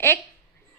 એક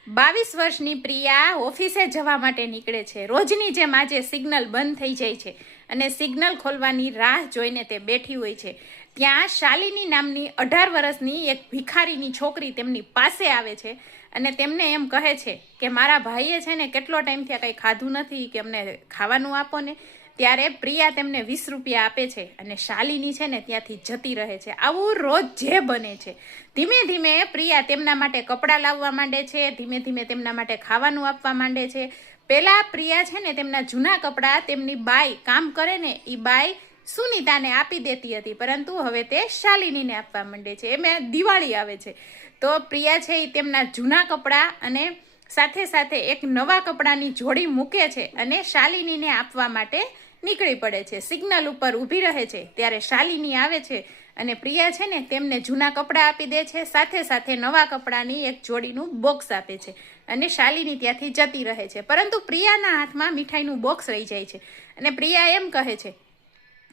22 વર્ષની પ્રિયા ઓફિસે જવા માટે નીકળે છે। રોજની જેમ આજે સિગ્નલ બંધ થઈ જાય છે અને સિગ્નલ ખોલવાની રાહ જોઈને તે બેઠી હોય છે। ત્યાં શાલિની નામની 18 વર્ષની એક ભિખારીની છોકરી તેમની પાસે આવે છે અને તેમને એમ કહે છે કે મારા ભાઈએ છે ને કેટલો ટાઈમ થયા કંઈ ખાધું નથી, કે અમને ખાવાનું આપો ને। ત્યારે પ્રિયા તેમને 20 રૂપિયા આપે છે અને શાલિની છે ને ત્યાંથી જતી રહે છે। આવું રોજ જે બને છે। ધીમે ધીમે પ્રિયા તેમના માટે કપડાં લાવવા માંડે છે, ધીમે ધીમે તેમના માટે ખાવાનું આપવા માંડે છે। પહેલા પ્રિયા છે ને તેમના જૂના કપડાં તેમની બાઈ કામ કરે ને એ બાઈ સુનીતાને આપી દેતી હતી, પરંતુ હવે તે શાલિનીને આપવા માંડે છે। એમાં દિવાળી આવે છે તો પ્રિયા છે એ તેમના જૂના કપડાં અને સાથે સાથે એક નવા કપડાની જોડી મૂકે છે અને શાલિનીને આપવા માટે નીકળી પડે છે। સિગ્નલ ઉપર ઊભી રહે છે ત્યારે શાલિની આવે છે અને પ્રિયા છે ને તેમને જૂના કપડાં આપી દે છે, સાથે સાથે નવા કપડાની એક જોડીનું બોક્સ આપે છે અને શાલિની ત્યાંથી જતી રહે છે। પરંતુ પ્રિયાના હાથમાં મીઠાઈનું બોક્સ રહી જાય છે અને પ્રિયા એમ કહે છે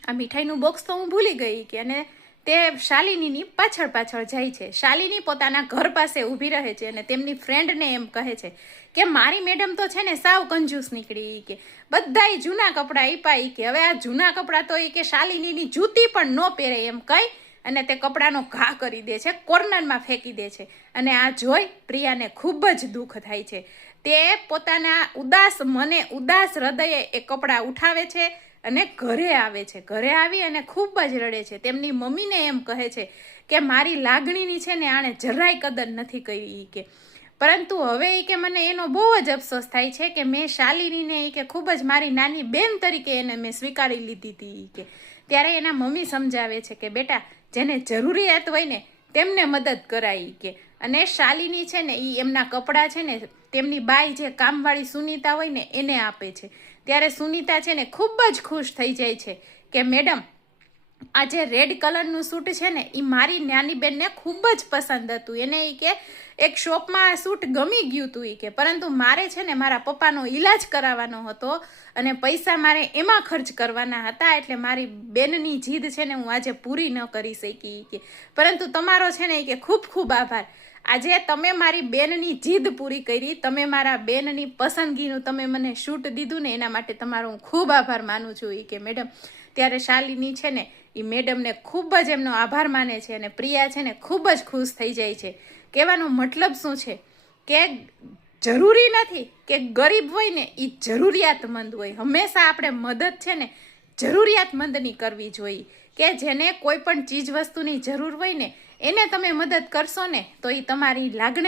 આ મીઠાઈનું બોક્સ તો હું ભૂલી ગઈ કે, અને તે શાલિનીની પાછળ પાછળ જાય છે। શાલિની પોતાના ઘર પાસે ઊભી રહે છે અને તેમની ફ્રેન્ડને એમ કહે છે કે મારી મેડમ તો છે ને સાવ કંજૂસ નીકળી, કે બધાય જૂના કપડાં આપ્યા, કે હવે આ જૂના કપડાં તો કે શાલિનીની જૂતી પણ ન પહેરે એમ કહી અને તે કપડાનો ઘા કરી દે છે, કોર્નરમાં ફેંકી દે છે। અને આ જોઈ પ્રિયાને ખૂબ જ દુઃખ થાય છે। તે પોતાના ઉદાસ મને, ઉદાસ હૃદયે એ કપડાં ઉઠાવે છે અને ઘરે આવે છે। ઘરે આવી અને ખૂબ જ રડે છે। તેમની મમ્મીને એમ કહે છે કે મારી લાગણીની છે ને આણે જરાય કદર નથી કરી, કે પરંતુ હવે કે મને એનો બહુ જ અફસોસ થાય છે કે મેં શાલિનીને કે ખૂબ જ મારી નાની બેન તરીકે એને મેં સ્વીકારી લીધી હતી, કે ત્યારે એના મમ્મી સમજાવે છે કે બેટા જેને જરૂરિયાત હોય ને તેમને મદદ કરાય, કે અને શાલિની છે ને એ એમના કપડાં છે ને તેમની બાઈ જે કામવાળી સુનીતા હોય ને એને આપે છે। ત્યારે સુનીતા છે ને ખૂબ જ ખુશ થઈ જાય છે કે મેડમ આ જે રેડ કલરનું સૂટ છે ને એ મારી નાની બેનને ખૂબ જ પસંદ હતું, એને કે એક શોપમાં આ સૂટ ગમી ગયું હતું કે, પરંતુ મારે છે ને મારા પપ્પાનો ઈલાજ કરાવવાનો હતો અને પૈસા મારે એમાં ખર્ચ કરવાના હતા, એટલે મારી બેનની જીદ છે ને હું આજે પૂરી ન કરી શકી, કે પરંતુ તમારો છે ને કે ખૂબ ખૂબ આભાર। આજે તમે મારી બેનની જીદ પૂરી કરી, તમે મારા બેનની પસંદગીનું તમે મને શૂટ દીધું ને એના માટે તમારો હું ખૂબ આભાર માનું છું, કે મેડમ। ત્યારે શાલિની છે ને એ મેડમને ખૂબ જ એમનો આભાર માને છે અને પ્રિયા છે ને ખૂબ જ ખુશ થઈ જાય છે। કહેવાનો મતલબ શું છે કે જરૂરી નથી કે ગરીબ હોય ને એ જરૂરિયાતમંદ હોય, હંમેશા આપણે મદદ છે ને જરૂરિયાતમંદની કરવી જોઈએ, કે જેને કોઈ પણ ચીજ વસ્તુની જરૂર હોય ને એને તમે મદદ કરશો ને તો એ તમારી લાગણી